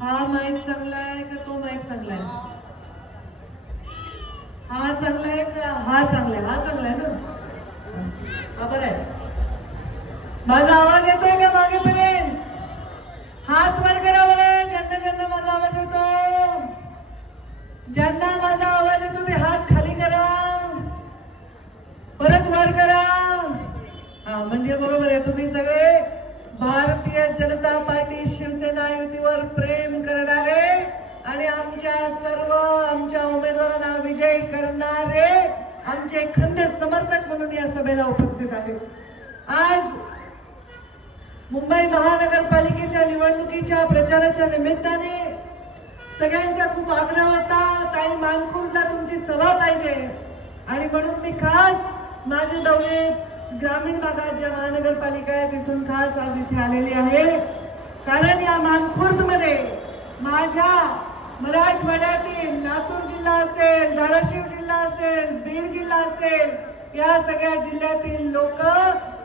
हा माईक चांगला आहे का तो माईक चांगला आहे? हा चांगला आहे का? हा चांगला आहे. हा चांगला आहे ना? हा बरं आहे. माझा आवाज येतोय का मागेपर्यंत? हात वर करा बरं. ज्यांना ज्यांना माझा आवाज येतो. ज्यांना माझा आवाज येतो. ते हात खाली करा. परत वर करा. हा म्हणजे बरोबर आहे. तुम्ही सगळे भारतीय जनता पार्टी शिवसेना युतीवर प्रेम करणारे आणि आमच्या सर्व आमच्या उमेदवारांना विजयी करणारे आमचे खंड समर्थक म्हणून या सभेला उपस्थित आहेत आज मुंबई महानगरपालिकेच्या निवडणुकीच्या प्रचाराच्या निमित्ताने सगळ्यांचा खूप आग्रह होता ताई मानकूरला तुमची सभा पाहिजे. आणि म्हणून मी खास माझे दौरे ग्रामीण भागात ज्या महानगरपालिका आहे तिथून खास आज इथे आलेली आहे. कारण या मानखुर्दमध्ये माझ्या मराठवाड्यातील लातूर जिल्हा असेल धाराशिव जिल्हा असेल बीड जिल्हा असेल या सगळ्या जिल्ह्यातील लोक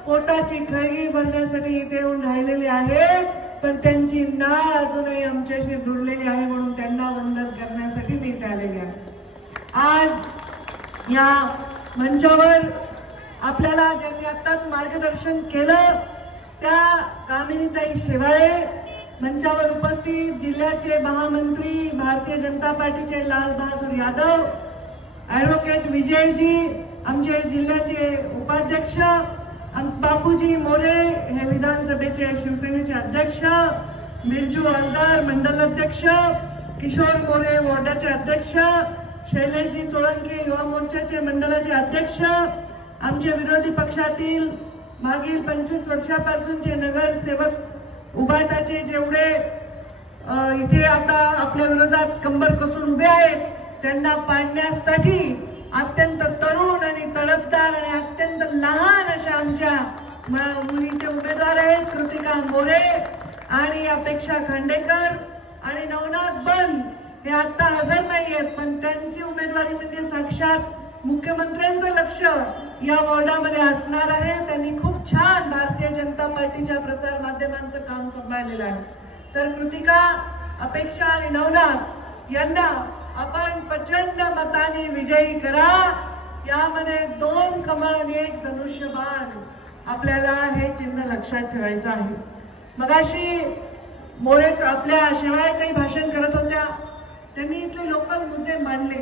पोटाची खळगी भरण्यासाठी इथे येऊन राहिलेली आहेत. पण त्यांची नाळ अजूनही आमच्याशी जुळलेली आहे म्हणून त्यांना वंदन करण्यासाठी मी इथे आलेली आहे. आज या मंचावर आपल्याला ज्यांनी आत्ताच मार्गदर्शन केलं त्या कामिनीताई शेवाळे मंचावर उपस्थित जिल्ह्याचे महामंत्री भारतीय जनता पार्टीचे लाल बहादूर यादव ॲडव्होकेट विजयजी आमचे जिल्ह्याचे उपाध्यक्ष बापूजी मोरे हे विधानसभेचे शिवसेनेचे अध्यक्ष बिरजू हलदार मंडल अध्यक्ष किशोर मोरे वॉर्डाचे अध्यक्ष शैलेशजी सोळंके युवा मोर्चाचे मंडळाचे अध्यक्ष आमच्या विरोधी पक्षातील मागील पंचवीस वर्षापासूनचे नगरसेवक उभाटाचे जेवढे इथे आता आपल्या विरोधात कंबर कसून उभे आहेत त्यांना पाडण्यासाठी अत्यंत तरुण आणि तडफदार आणि अत्यंत लहान अशा आमच्या मुलीचे उमेदवार आहेत कृतिका मोरे आणि अपेक्षा खांडेकर आणि नवनाथ बन हे आता हजर नाही आहेत पण त्यांची उमेदवारी म्हणजे साक्षात मुख्यमंत्र्यांचं लक्ष या वॉर्डामध्ये असणार आहे. त्यांनी खूप छान भारतीय जनता पार्टीच्या प्रसार माध्यमांचं काम सांभाळलेलं आहे. तर कृतिका अपेक्षा आणि नवनाथ यांना आपण प्रचंड मताने विजयी करा. यामध्ये दोन कमळ आणि एक धनुष्यबाण आपल्याला हे चिन्ह लक्षात ठेवायचं आहे. मगाशी मोरे आपल्या शिवाय काही भाषण करत होत्या. त्यांनी इथले लोकल मुद्दे मांडले.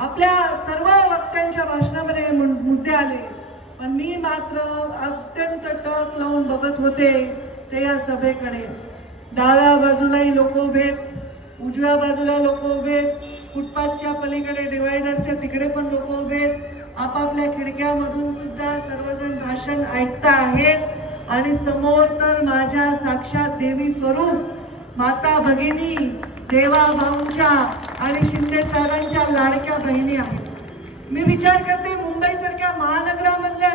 आपल्या सर्व वक्त्यांच्या भाषणामध्ये मुद्दे आले. पण मी मात्र अत्यंत टक लावून बघत होते ते या सभेकडे. डाव्या बाजूलाही लोक उभेत उजव्या बाजूला लोक उभेत फुटपाथच्या पलीकडे डिवायडरच्या तिकडे पण लोक उभेत आपापल्या खिडक्यामधून सुद्धा सर्वजण भाषण ऐकता आहेत आणि समोर तर माझ्या साक्षात देवी स्वरूप माता भगिनी देवा भाऊंच्या आणि शिंदे साहेबांच्या लाडक्या बहिणी आहेत. मी विचार करते मुंबईसारख्या महानगरामधल्या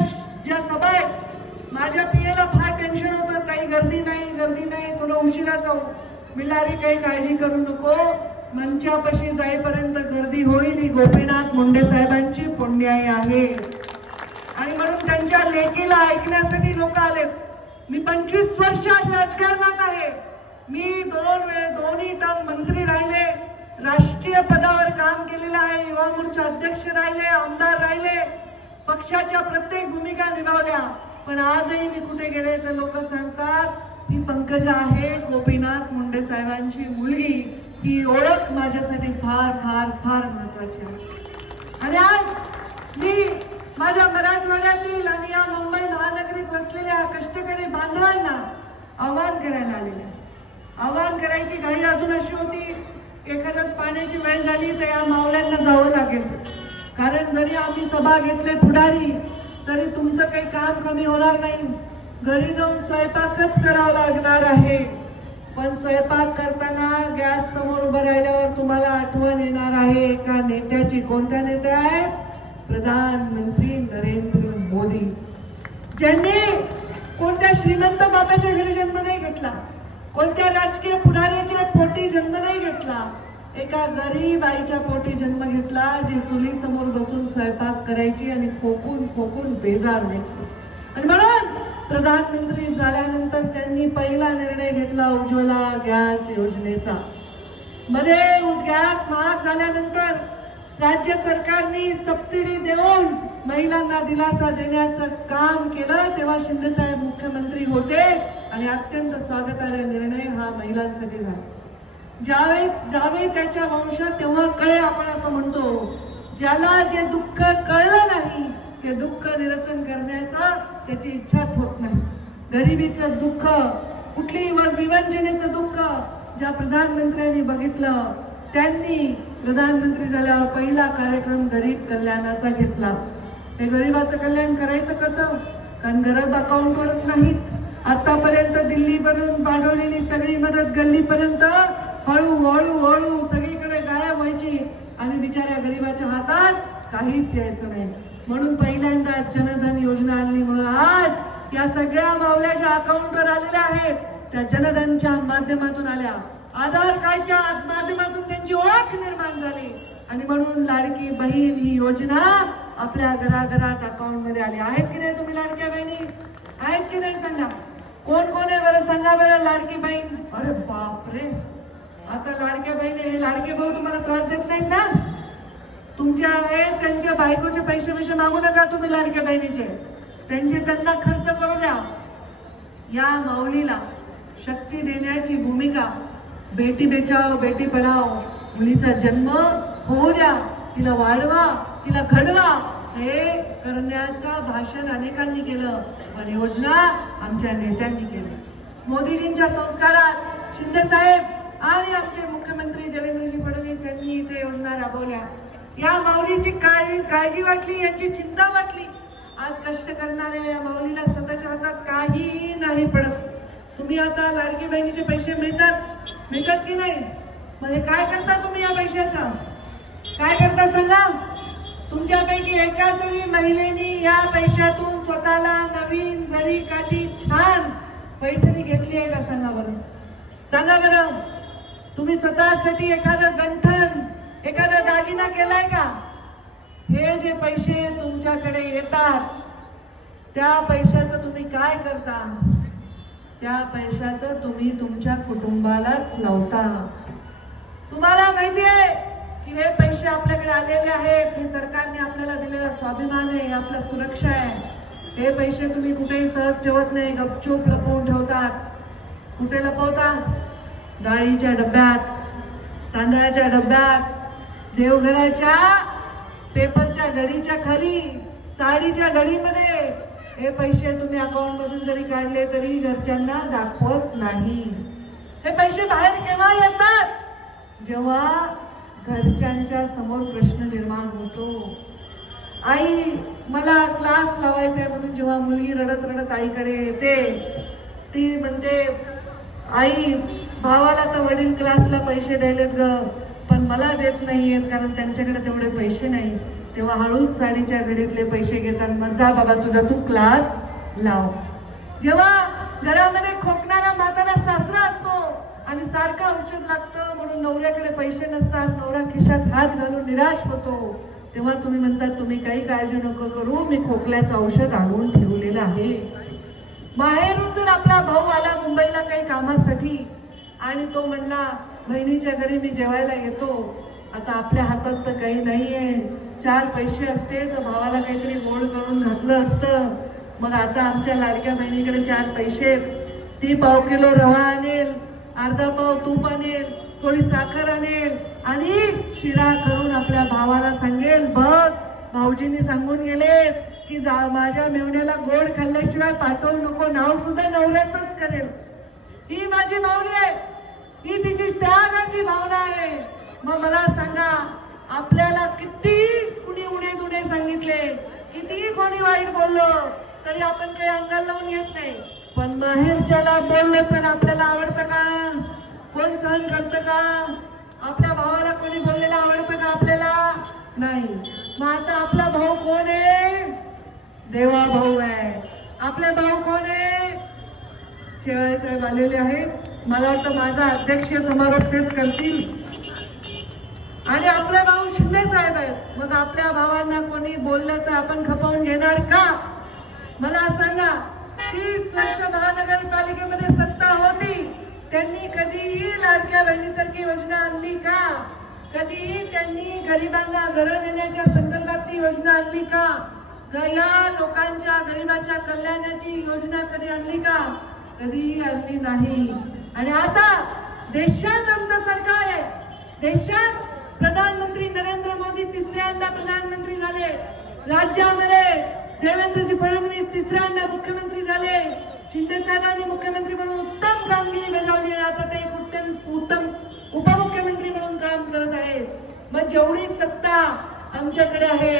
ज्या सभा आहेत माझ्या पियेला फार टेन्शन होतं. काही गर्दी नाही गर्दी नाही तुला उशिरा जाऊ. मिलारी काही काळजी करू नको. मंचापाशी जाईपर्यंत गर्दी होईल ही गोपीनाथ मुंडे साहेबांची पुण्याई आहे. आणि म्हणून त्यांच्या लेखीला ऐकण्यासाठी लोक आलेत. मी पंचवीस वर्षात राजकारणात आहे. मी दोन वेळ दोन्ही टर्म मंत्री राहिले. राष्ट्रीय पदावर काम केलेलं आहे. युवा मोर्चा अध्यक्ष राहिले आमदार राहिले. पक्षाच्या प्रत्येक भूमिका निभावल्या. पण आजही मी कुठे गेले तर लोक सांगतात ही पंकजा आहे गोपीनाथ मुंडे साहेबांची मुलगी. ही ओळख माझ्यासाठी फार फार फार महत्वाची आहे. आणि आज मी माझ्या मराठवाड्यातील आणि या मुंबई महानगरीत वसलेल्या कष्टकरी बांधवांना आवाहन करायला आलेले आहे. आवाहन करायची घाई अजून अशी होती एखादंच पाण्याची वेळ झाली तर या मावल्यांना जावं लागेल. कारण जरी आम्ही सभा घेतले पुढारी तरी तुमचं काही काम कमी होणार नाही. घरी जाऊन स्वयंपाकच करावा लागणार आहे. पण स्वयंपाक करताना गॅस समोर उभं राहिल्यावर तुम्हाला आठवण येणार आहे एका नेत्याची. कोणत्या नेत्या आहेत? प्रधानमंत्री नरेंद्र मोदी. ज्यांनी कोणत्या श्रीमंत बाबाच्या घरी जन्म नाही घेतला कोणत्या राजकीय पुढाऱ्याच्या पोटी जन्म नाही घेतला? एका गरीब आईच्या पोटी जन्म घेतला जी चुली समोर बसून स्वयंपाक करायची आणि खोकून खोकून बेजार व्हायची. आणि म्हणून प्रधानमंत्री झाल्यानंतर त्यांनी पहिला निर्णय घेतला उज्ज्वला गॅस योजनेचा. मध्ये गॅस महाग झाल्यानंतर राज्य सरकारने सबसिडी देऊन महिलांना दिलासा देण्याचं काम केलं तेव्हा शिंदेसाहेब मुख्यमंत्री होते आणि अत्यंत स्वागतार्ह निर्णय हा महिलांसाठी झाला. ज्यावेळी ज्यावेळी त्याच्या वंशात तेव्हा कळे आपण असं म्हणतो ज्याला जे दुःख कळलं नाही ते दुःख निरसन करण्याचा त्याची इच्छाच होत नाही. गरिबीचं दुःख कुठलीही व- विवंचनेचं दुःख ज्या प्रधानमंत्र्यांनी बघितलं त्यांनी प्रधानमंत्री झाल्यावर पहिला कार्यक्रम गरीब कल्याणाचा घेतला. हे गरीबाचं कल्याण करायचं कसं? कारण गरीब अकाउंटवरच नाहीत आतापर्यंत दिल्लीपर्यंत पाठवलेली सगळी मदत गल्लीपर्यंत हळू हळू हळू सगळीकडे गायब व्हायची. आणि बिचाऱ्या गरीबाच्या हातात काहीच यायचं नाही. म्हणून पहिल्यांदा जनधन योजना आणली. म्हणून आज या सगळ्या मावल्याच्या अकाउंटवर आलेल्या आहेत. त्या जनधनच्या माध्यमातून आल्या. आधार कार्डच्या माध्यमातून त्यांची ओळख निर्माण झाली. आणि म्हणून लाडकी बहीण ही योजना आपल्या घराघरात अकाउंटमध्ये आली. आहेत की नाही तुम्ही लाडक्या बहिणी? आहेत की नाही सांगा? कोण कोण आहे बरं? सांगा बरं लाडकी बहीण. अरे बापरे. आता लाडक्या बहिणी हे लाडके भाऊ तुम्हाला त्रास देत नाहीत ना? तुमच्या आहेत त्यांच्या बायकोचे पैसे पैसे मागू नका तुम्ही लाडक्या बहिणीचे. त्यांचे त्यांना खर्च करू द्या. या माऊलीला शक्ती देण्याची भूमिका बेटी बचाव बेटी पढाव मुलीचा जन्म होऊ द्या तिला वाढवा तिला घडवा. हे करण्याचं भाषण अनेकांनी केलं पण योजना आमच्या नेत्यांनी केली. मोदीजींच्या संस्कारात शिंदे साहेब आणि आमचे मुख्यमंत्री देवेंद्रजी फडणवीस यांनी इथे योजना राबवल्या. या माऊलीची काळजी काळजी वाटली यांची चिंता वाटली. आज कष्ट करणाऱ्या या माऊलीला स्वतःच्या हातात काहीही नाही पडत. तुम्ही आता लाडकी बहिणीचे पैसे मिळतात. मिळतात की नाही? म्हणजे काय करता तुम्ही या पैशाचा? काय करता सांगा? तुमच्यापैकी एका तरी महिलेनी या पैशातून स्वतःला नवीन जरी काठी छान पैठणी घेतली आहे का सांगा बरं? सांगा बरं तुम्ही स्वतःसाठी एखादं गंठन एखादा दागिना केलाय का? हे जे पैसे तुमच्याकडे येतात त्या पैशाचं तुम्ही काय करता? त्या पैशाचं तुम्ही तुमच्या कुटुंबालाच लावता. तुम्हाला माहिती आहे की हे पैसे आपल्याकडे आलेले आहेत. हे सरकारने आपल्याला दिलेला स्वाभिमान आहे आपला सुरक्षा आहे. हे पैसे तुम्ही कुठेही सहज ठेवत नाही गपचूप लपवून ठेवतात. कुठे लपवता डाळीच्या डब्यात तांदळाच्या डब्यात देवघराच्या पेपरच्या घडीच्या खाली साडीच्या घडीमध्ये. हे पैसे तुम्ही अकाउंटमधून जरी काढले तरी घरच्यांना दाखवत नाही. हे पैसे बाहेर केव्हा येतात? जेव्हा घरच्यांच्या समोर प्रश्न निर्माण होतो. आई मला क्लास लावायचा आहे म्हणून जेव्हा मुलगी रडत रडत आईकडे येते ती म्हणते आई भावाला तर वडील क्लासला पैसे द्यायलेत ग पण मला देत नाही आहेत कारण त्यांच्याकडे तेवढे पैसे नाही तेव्हा हळूच साडीच्या घडीतले पैसे घेतात. मग जा बाबा तुझा तू क्लास लाव. जेव्हा घरामध्ये खोकणारा म्हातारा सासरा असतो आणि सारखं औषध लागतं म्हणून नवऱ्याकडे पैसे नसतात नवरा खिशात हात घालून निराश होतो तेव्हा तुम्ही म्हणतात तुम्ही काही काळजी नको करू मी खोकल्याचं औषध आणून ठेवलेलं आहे. बाहेरून जर आपला भाऊ आला मुंबईला काही कामासाठी आणि तो म्हणला बहिणीच्या घरी मी जेवायला येतो. आता आपल्या हातात तर काही नाही आहे चार पैसे असते तर भावाला काहीतरी गोड करून घातलं असतं. मग आता आमच्या लाडक्या बहिणीकडे चार पैसे. ती पाव किलो रवा आणेल अर्धा पाव तूप आणेल थोडी साखर आणेल आणि शिरा करून आपल्या भावाला सांगेल बघ भाऊजींनी सांगून गेले की जा माझ्या मेवण्याला गोड खाल्ल्याशिवाय पाठवू नको नाव सुद्धा नवऱ्याचंच करेल. ही माझी माऊली आहे. ही तिची त्यागाची भावना आहे. मग मला सांगा आपल्याला किती कुणी उणे दुणे सांगितले किती कोणी वाईट बोललो तरी आपण काही अंगाल लावून घेत नाही. पण माहेरच्याला बोललं तर आपल्याला आवडतं का? कोण सहन करतं का? आपल्या भावाला कोणी बोललेलं आवडतं का आपल्याला? नाही. मग आता आपला भाऊ कोण आहे? देवा भाऊ आहे. आपले भाऊ कोण आहे? शेवाळे साहेब आलेले आहेत. मला वाटतं माझा अध्यक्ष समारोप तेच करतील. आणि आपले भाऊ शिंदे साहेब आहेत मग आपल्या भावांना कोणी बोललं तर आपण खपवून घेणार का? मला सांगा तीस वर्ष महानगरपालिकेमध्ये सत्ता होती. त्यांनी कधीही लाडक्या बहिणीसारखी योजना आणली का? कधीही त्यांनी गरिबांना घरं देण्याच्या संदर्भातली योजना आणली का? या लोकांच्या गरिबाच्या कल्याणाची योजना कधी आणली का? कधीही आणली नाही. आणि आता देशात आमचं सरकार आहे. देशात प्रधानमंत्री नरेंद्र मोदी तिसऱ्यांदा प्रधानमंत्री झाले. राज्यामध्ये देवेंद्रजी फडणवीस तिसऱ्यांदा मुख्यमंत्री झाले. शिंदे साहेबांनी मुख्यमंत्री म्हणून उत्तम कामगिरी बजावली आणि आता ते एक उत्तम उत्तम उपमुख्यमंत्री म्हणून काम करत आहेत. मग जेवढी सत्ता आमच्याकडे आहे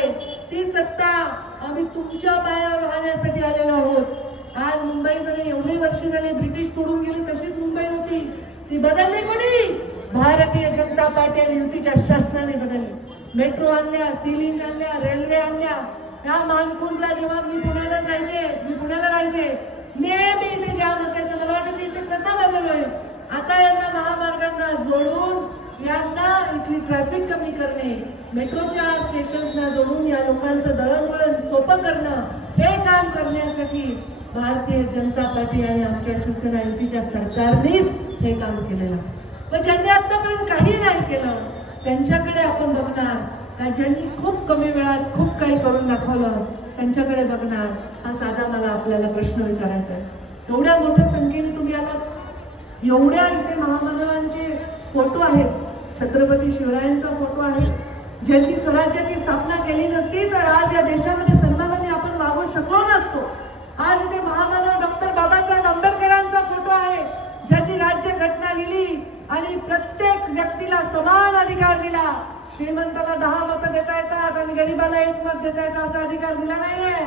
ती सत्ता आम्ही तुमच्या पायावर राहण्यासाठी आलेलो आहोत. आज मुंबईमध्ये एवढी वर्ष झाली ब्रिटिश सोडून गेली तशीच मुंबई होती. ती बदलली कोणी? भारतीय जनता पार्टी आणि युतीच्या शासनाने बदलले. मेट्रो आणल्या सिलिंग आणल्या रेल्वे आणल्या. त्या मानकुंडला जेव्हा मी पुण्याला जायचे मी पुण्याला राहायचे नेहमी इथे जाम असायचं. मला वाटत इथे कसा बदललोय आता यांना महामार्गांना जोडून यांना इथली ट्रॅफिक कमी करणे मेट्रोच्या स्टेशन्सना जोडून या लोकांचं दळणवळण सोपं करणं हे काम करण्यासाठी भारतीय जनता पार्टी आणि आमच्या शिवसेना युतीच्या सरकारनेच हे काम केलेलं पण ज्यांनी आतापर्यंत काही नाही केलं त्यांच्याकडे आपण बघणार. का ज्यांनी खूप कमी वेळात खूप काही करून दाखवलं त्यांच्याकडे बघणार. हा साधा मला आपल्याला प्रश्न विचारायचा आहे. एवढ्या मोठ्या संख्येने तुम्ही आलात. एवढ्या इथे महामानवांचे फोटो आहेत. छत्रपती शिवरायांचा फोटो आहे. ज्यांनी स्वराज्याची स्थापना केली नसती तर आज या देशामध्ये सन्मानाने आपण वागू शकलो नसतो. आज इथे महामानव डॉक्टर बाबासाहेब आंबेडकरांचा फोटो आहे. ज्यांनी राज्य घटना लिहिली आणि प्रत्येक व्यक्तीला समान अधिकार दिला. श्रीमंताला दहा मतं देता येतात आणि गरीबाला एक मत देता येतं असा अधिकार दिला नाहीये.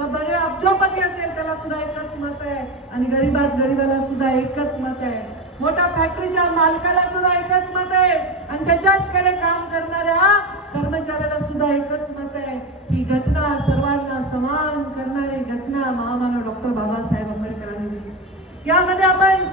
बरे अब्जोपती असेल त्याला सुद्धा एकच मत आहे. आणि गरीबात गरीबाला सुद्धा एकच मत आहे. मोठ्या फॅक्टरीच्या मालकाला सुद्धा एकच मत आहे. आणि त्याच्याचकडे काम करणाऱ्या कर्मचाऱ्याला सुद्धा एकच मत आहे. ही घटना सर्वांना समान करणारी घटना महामानव डॉक्टर बाबासाहेब आंबेडकरांनी दिली. यामध्ये आपण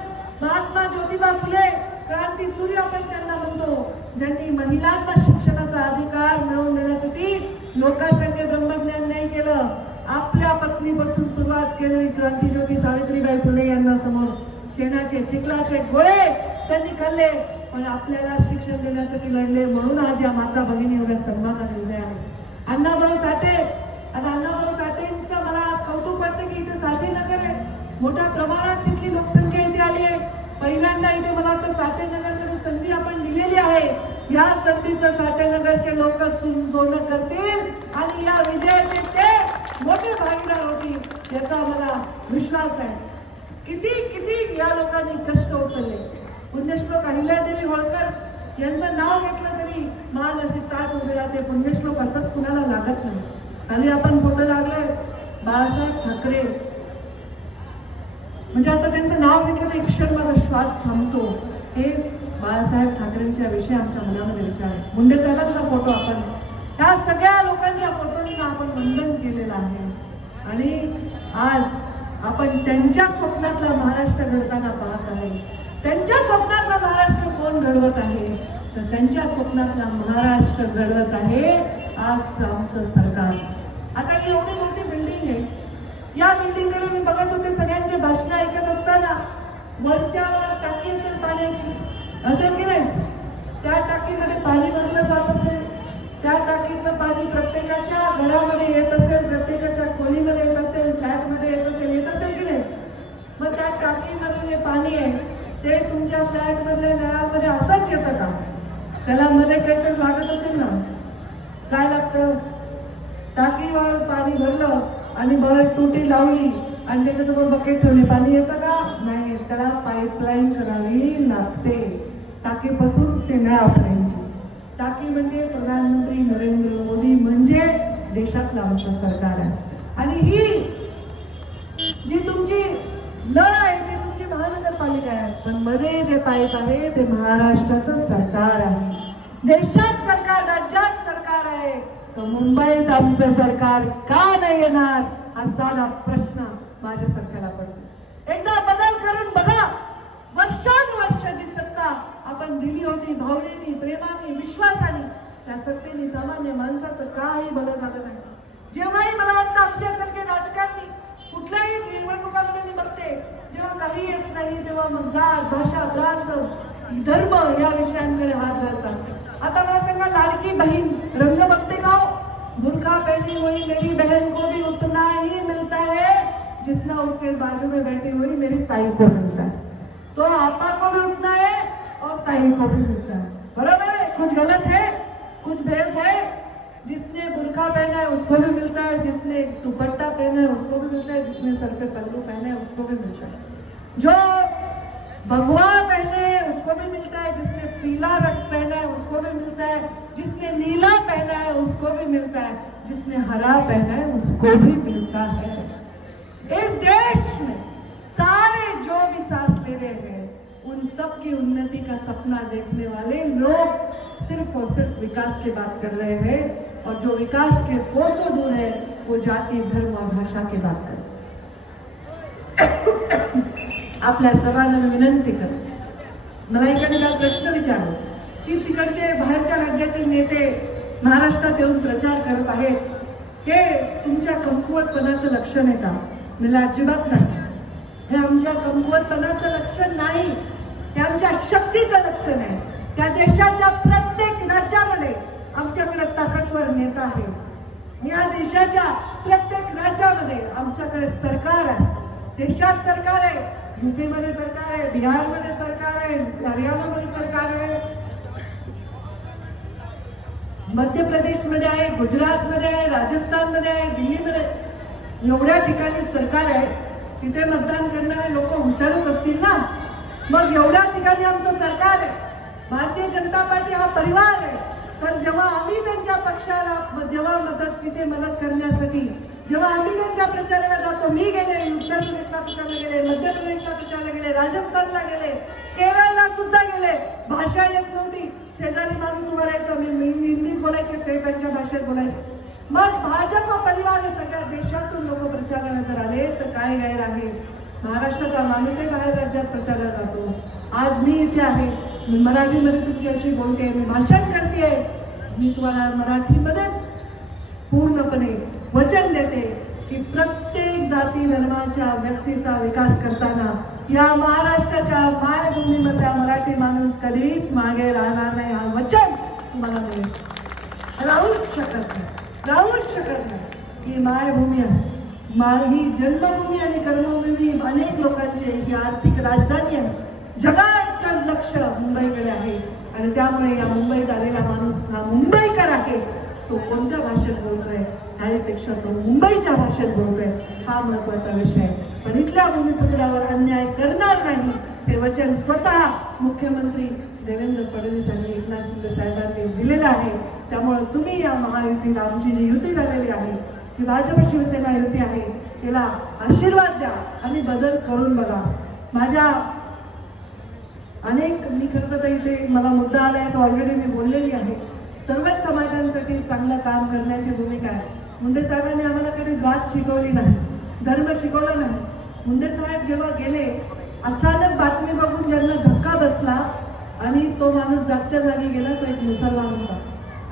महात्मा ज्योतिबा फुले क्रांती सूर्य आपण त्यांना म्हणतो ज्यांनी महिलांना शिक्षणाचा अधिकार मिळवून देण्यासाठी लोकांसाठी ब्रह्मज्ञान नाही केलं आपल्या पत्नीपासून सुरुवात केलेली क्रांतीज्योती सावित्रीबाई फुले यांना समोर शेणाचे चिखलाचे गोळे त्यांनी खाल्ले पण आपल्याला शिक्षण देण्यासाठी लढले म्हणून आज या माता भगिनी एवढ्या सन्मानाने उभ्या आहेत. अण्णाभाऊ साठे आता अण्णाभाऊ साठेंचं मला कौतुक वाटतं की इथे साठे नगर आहे. मोठ्या प्रमाणात तिथली लोकसंख्या इथे आली आहे. पहिल्यांदा इथे मला वाटतं साठे संधी आपण दिलेली आहे या संधीचं साठेनगरचे लोक सोनं करतील. आणि या विजयाचे ते मोठे भागीदार होतील याचा मला विश्वास आहे. किती किती या लोकांनी कष्ट उचलले. पुण्यश्लोक अहिल्यादेवी होळकर यांचं नाव घेतलं तरी मान अशी ताट उभे राहते. पुण्यश्लोक असंच कुणाला लागत नाही. खाली आपण फोटो लागले. बाळासाहेब ठाकरे. म्हणजे आता त्यांचं नाव घेतलं एक क्षण माझा श्वास थांबतो. हे बाळासाहेब ठाकरेंच्या विषयी आमच्या मनामध्ये विचार आहे. मुंडे साहेबांचा फोटो आपण ह्या सगळ्या लोकांच्या फोटोंना आपण वंदन केलेलं आहे. आणि आज आपण त्यांच्या स्वप्नातला महाराष्ट्र घडताना पाहत आहे. त्यांच्या स्वप्नातला महाराष्ट्र कोण घडवत आहे? तर त्यांच्या स्वप्नातला महाराष्ट्र घडवत आहे आजचं आमचं सरकार. आता ही एवढी मोठी बिल्डिंग आहे. या बिल्डिंगकडे मी बघत होते सगळ्यांचे भाषण ऐकत असताना वरच्यावर टाकी असेल पाण्याची. असेल की नाही? त्या टाकीमध्ये पाणी भरलं जात असेल त्या टाकीचं पाणी प्रत्येकाच्या घरामध्ये येत असेल प्रत्येकाच्या खोलीमध्ये येत असेल फ्लॅटमध्ये येत असेल येत असेल की नाही? मग त्या टाकीमध्ये जे पाणी आहे ते तुमच्या फ्लॅटमधल्या नळामध्ये असंच येतं का? त्याला मध्ये काहीतरी लागत असेल ना? काय लागतं टाकीवर पाणी भरलं आणि बर लावली आणि त्याच्यासमोर बकेट ठेवली. पाणी येतं का? नाही त्याला पाईपलाईन करावी लागते. टाकीपासून ते नळापर्यंत टाकी म्हणजे प्रधानमंत्री नरेंद्र मोदी म्हणजे देशातलं आमचं सरकार आहे. आणि ही जी तुमची नळ आहे ती तुमची महानगरपालिका आहे. पण मध्ये जे पाईप आहे ते महाराष्ट्राचं सरकार आहे. देशात सरकार राज्यात सरकार आहे. तर मुंबईत आमचं सरकार का नाही येणार? हा साधा प्रश्न माझ्या सरकारला पडतो. एकदा बदल करून बघा. वर्षानुवर्षाची सत्ता आपण दिली होती भावनेनी प्रेमाने विश्वासाने त्या सत्तेने सामान्य माणसाचं काही भलं झालं नाही. जेव्हाही मला वाटतं आमच्यासारखे राजकारणी कुठल्याही निवडणुकामध्ये मी बघते जेव्हा काही येत नाही तेव्हा मग जात भाषा प्रांत धर्म या विषयांकडे हात घालतात आता मला सांगा लाडकी बहीण रंग बघते का हो? बुरखा पहनी हुई मेरी बहन को भी उतना ही मिलता है जितना उसके बाजू में बैठी हुई मेरी ताई को मिलता है। तो आपा को भी उतना है और ताई को भी मिलता है। बराबर है? कुछ गलत है, कुछ भेद है। जिसने बुरखा पहना है उसको भी मिलता है, जिसने दुपट्टा पहना है उसको भी मिलता है, जिसने सर पे पल्लू पहना है उसको भी मिलता है। जो भगवा पहने, उसको भी मिलता है, जिसने पीला रंग पहना है, उसको भी मिलता है, जिसने नीला पहना है, उसको भी मिलता है, जिसने हरा पहना है, उसको भी मिलता है। इस देश में सारे जो भी सांस ले रहे हैं, उन सब की उन्नति का सपना देखने वाले लोग सिर्फ़ और सिर्फ़ विकास की बात कर रहे हैं, और जो विकास के कोसों दूर है, वो जाति, धर्म और भाषा की बात कर आपल्या सर्वांना विनंती करते. मला एखाद्याला प्रश्न विचारला की तिकडचे बाहेरच्या राज्याचे नेते महाराष्ट्रात येऊन प्रचार करत आहेत हे तुमच्या कमकुवतपणाचं लक्षण आहे का? मला अजिबात नाही. हे आमच्या कमकुवतपणाचं लक्षण नाही. हे आमच्या शक्तीचं लक्षण आहे. त्या देशाच्या प्रत्येक राज्यामध्ये आमच्याकडे ताकदवर नेता आहे या देशाच्या प्रत्येक राज्यामध्ये आमच्याकडे सरकार आहे. देशात सरकार आहे. मध्ये सरकार आहे बिहारमध्ये सरकार आहे हरियाणामध्ये सरकार आहे. मध्य प्रदेशमध्ये आहे गुजरातमध्ये आहे राजस्थानमध्ये आहे दिल्लीमध्ये एवढ्या ठिकाणी सरकार आहे तिथे मतदान करणारे लोक हुशारच असतील ना? मग एवढ्या ठिकाणी आमचं सरकार आहे. भारतीय जनता पार्टी हा परिवार आहे. तर जेव्हा आम्ही त्यांच्या पक्षाला जेव्हा मदत तिथे मदत करण्यासाठी जेव्हा आम्ही त्यांच्या प्रचाराला जातो मी गेले उत्तर प्रदेशला प्रचाराला गेले मध्य प्रदेशला प्रचाराला गेले राजस्थानला गेले केरळला सुद्धा गेले. भाषा येत नव्हती. शेजारी माणूस उभा राहायचं. मी बोलायचे ते त्यांच्या भाषेत बोलायचे. मग भाजप परिवार सगळ्या देशातून लोक प्रचाराला जर आले. तर काय गैर आहे? महाराष्ट्राचा माणूसही बाहेर राज्यात प्रचारला जातो. आज मी इथे आहे. मी मराठीमध्ये तुमच्याशी बोलते. मी भाषण करते. मी तुम्हाला मराठीमध्येच पूर्णपणे वचन देते की प्रत्येक जाती धर्माच्या व्यक्तीचा विकास करताना या महाराष्ट्राच्या मायभूमीमधला मराठी माणूस कधीच मागे राहणार नाही. हा वचन तुम्हाला मिळेल. राहूच शकत नाही. राहूच शकत नाही. ही मायभूमी आहे. मा ही जन्मभूमी आणि कर्मभूमी अनेक लोकांची ही आर्थिक राजधानी आहे. जगात लक्ष मुंबईकडे आहे. आणि त्यामुळे या मुंबईत आलेला माणूस हा मुंबईकर आहे. तो कोणत्या भाषेत बोलतोय? ह्यापेक्षा तो मुंबईच्या भाषेत बोलतोय. हा महत्त्वाचा विषय आहे. पण इथल्या भूमिपुत्रावर अन्याय करणार नाही. ते वचन स्वतः मुख्यमंत्री देवेंद्र फडणवीस आणि एकनाथ शिंदे साहेबांनी दिलेलं आहे. त्यामुळे तुम्ही या महायुतीला आमची जी युती झालेली आहे. जी भाजप शिवसेना युती आहे. तिला आशीर्वाद द्या आणि बदल करून बघा. माझ्या अनेक मी खरं तर इथे मला मुद्दा आहे तो ऑलरेडी मी बोललेली आहे. सर्वच समाजांसाठी चांगलं काम करण्याची भूमिका आहे. मुंडे साहेबांनी आम्हाला कधी जात शिकवली नाही. धर्म शिकवला नाही. मुंडे साहेब जेव्हा गेले अचानक बातमी बघून ज्यांना धक्का बसला आणि तो माणूस जागच्या जागी गेला तो एक मुसलमान होता.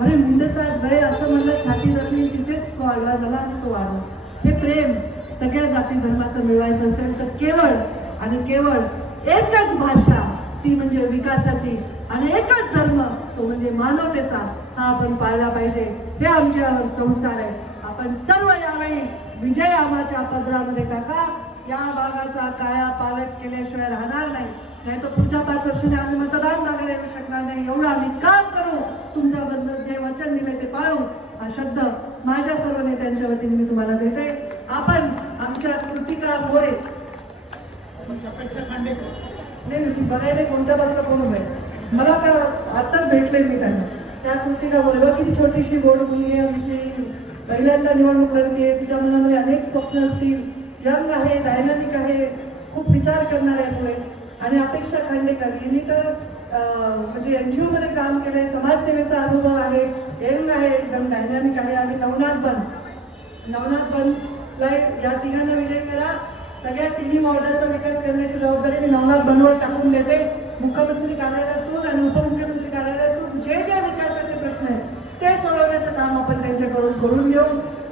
अरे मुंडे साहेब गए असं म्हणलं छाती जखमी तिथेच तो आडवा झाला आणि तो वाढला. हे प्रेम सगळ्या जाती धर्माचं मिळवायचं असेल तर केवळ आणि केवळ एकच भाषा ती म्हणजे विकासाची आणि एकच धर्म तो म्हणजे मानवतेचा हा आपण पाळला पाहिजे. हे आमच्यावर संस्कार आहे. आपण सर्व यावेळी विजय आमाच्या पदरामध्ये टाका. या भागाचा काया पालट केल्याशिवाय राहणार नाही. नाही तर पुढच्या पाच वर्षाने आम्ही मतदान मागायला येऊ शकणार नाही. एवढं आम्ही काम करू तुमच्याबद्दल जे वचन दिले ते पाळू. हा शब्द माझ्या सर्व नेत्यांच्या वतीने मी तुम्हाला देते. आपण आमच्या कृतिका मोरे नाही बघायला कोणत्या बाजूला कोण उभं मला तर आताच भेटले मी त्यांना. त्या कृतिका मोरे बघ किती छोटीशी गोड मुली आहे आमची पहिल्यांदा निवडणूक लढते तिच्या मनामध्ये अनेक स्वप्न असतील. यंग आहे डायनामिक आहे खूप विचार करणारे मुळे आणि अपेक्षा खांडेकर यांनी तर म्हणजे एन जी ओमध्ये काम केलंय समाजसेवेचा अनुभव आहे. यंग आहे एकदम डायनामिक आहे. आणि नवनाथ बन नवनाथ बनला या तिघांना विजय करा. सगळ्या तिन्ही मॉर्डाचा विकास करण्याची जबाबदारी मी नवनाथ बनवर टाकून देते. मुख्यमंत्री कार्यालयातून आणि उपमुख्यमंत्री कार्यालयातून जे जे विकासाचे प्रश्न आहेत ते सोडवण्याचं काम आपण त्यांच्याकडून करून घेऊ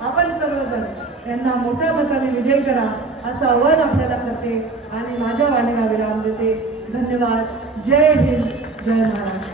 आपण सर्वजण यांना मोठ्या मताने विजय करा असं आव्हान आपल्याला करते. आणि माझ्या वाणीला विराम देते. धन्यवाद. जय हिंद. जय महाराष्ट्र.